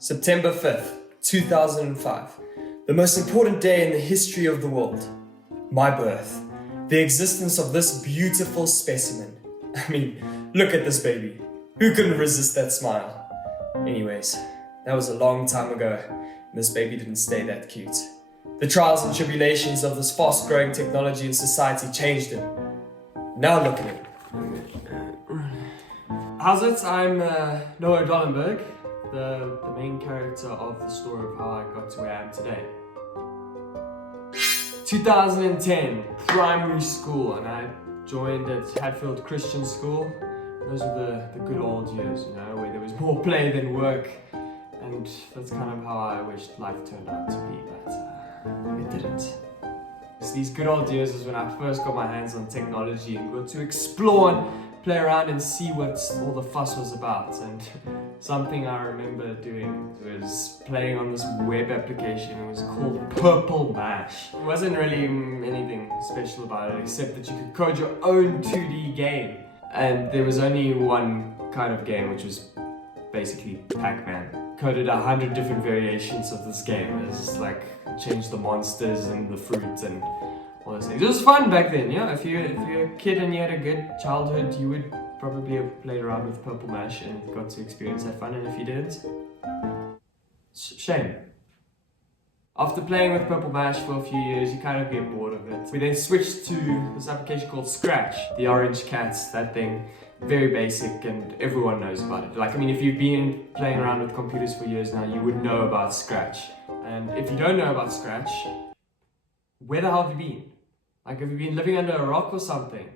September 5th, 2005. The most important day in the history of the world. My birth. The existence of this beautiful specimen. I mean, look at this baby. Who couldn't resist that smile? Anyways, that was a long time ago, and this baby didn't stay that cute. The trials and tribulations of this fast-growing technology and society changed him. Now look at him. How's it? I'm Noah Dollenberg, the main character of the story of how I got to where I am today. 2010, primary school, and I joined at Hatfield Christian School. Those were the good old years, you know, where there was more play than work, and that's kind of how I wished life turned out to be, but it didn't. So these good old years was when I first got my hands on technology and got to explore and play around and see what all the fuss was about. And something I remember doing was playing on this web application. It was called Purple Mash. It wasn't really anything special about it except that you could code your own 2D game. And there was only one kind of game, which was basically Pac-Man. Coded 100 different variations of this game. It was like changed the monsters and the fruit and all those things. It was fun back then, you know. If you're a kid and you had a good childhood, you would probably have played around with Purple Mash and got to experience that fun. And if you didn't, shame. After playing with Purple Mash for a few years, you kind of get bored of it. We then switched to this application called Scratch. The orange cats, that thing, very basic and everyone knows about it. Like, I mean, if you've been playing around with computers for years now, you would know about Scratch. And if you don't know about Scratch, where the hell have you been? Like, have you been living under a rock or something?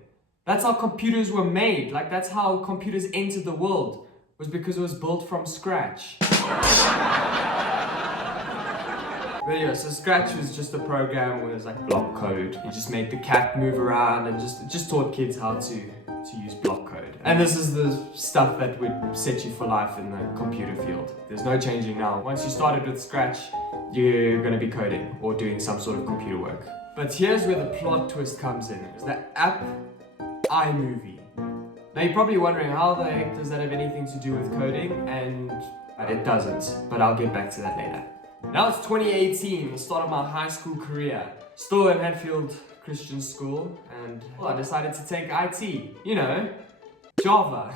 That's how computers were made. Like, that's how computers entered the world, was because it was built from scratch. But yeah, so Scratch was just a program where it was like block code. You just made the cat move around and just taught kids how to use block code. And this is the stuff that would set you for life in the computer field. There's no changing now. Once you started with Scratch, you're going to be coding or doing some sort of computer work. But here's where the plot twist comes in. It's the app iMovie. Now you're probably wondering, how the heck does that have anything to do with coding? And it doesn't, but I'll get back to that later. Now it's 2018, the start of my high school career. Still in Hatfield Christian School, and I decided to take IT. You know, Java.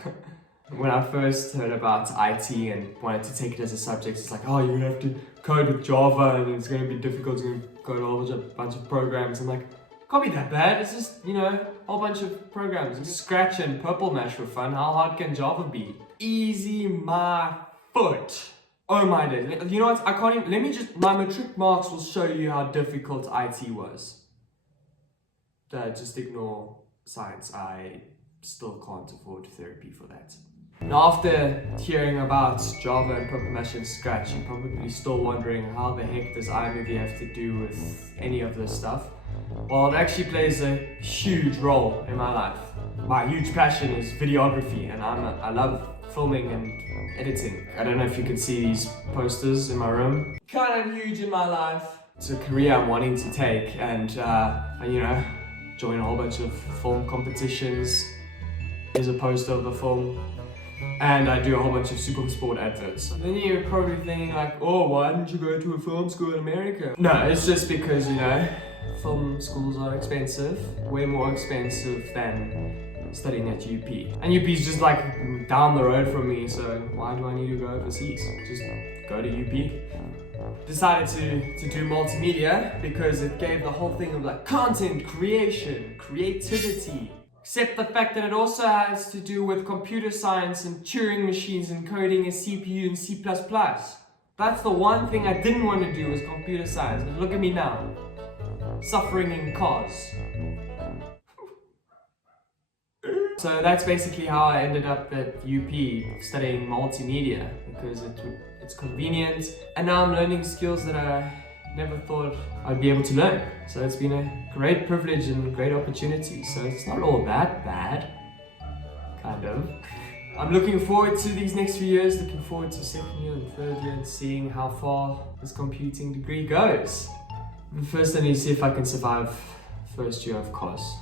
When I first heard about IT and wanted to take it as a subject, it's like, oh, you're gonna have to code with Java and it's gonna be difficult, you're gonna code a whole bunch of programs. I'm like, can't be that bad, it's just, you know, a whole bunch of programs. Scratch and Purple Mash were fun, how hard can Java be? Easy my foot. Oh my days. You know what, I can't even, let me just, my matric marks will show you how difficult IT was. Just ignore science, I still can't afford therapy for that. Now after hearing about Java and Purple Mash and Scratch, you're probably still wondering, how the heck does iMovie have to do with any of this stuff? Well, it actually plays a huge role in my life. My huge passion is videography, and I love filming and editing. I don't know if you can see these posters in my room. Kind of huge in my life. It's a career I'm wanting to take, and you know, join a whole bunch of film competitions. Here's a poster of the film. And I do a whole bunch of super sport adverts. Then you're probably thinking like, oh, why didn't you go to a film school in America? No, it's just because, you know, film schools are expensive. Way more expensive than studying at UP. And UP is just like down the road from me, so why do I need to go overseas? Just go to UP. Decided to do multimedia because it gave the whole thing of like content creation, creativity. Except the fact that it also has to do with computer science and Turing machines and coding a CPU and C++. That's the one thing I didn't want to do, was computer science. But look at me now. Suffering in cause. So that's basically how I ended up at UP studying multimedia, because it's convenient, and now I'm learning skills that I never thought I'd be able to learn. So it's been a great privilege and great opportunity. So it's not all that bad, kind of. I'm looking forward to these next few years, looking forward to second year and third year and seeing how far this computing degree goes. First I need to see if I can survive first year of course.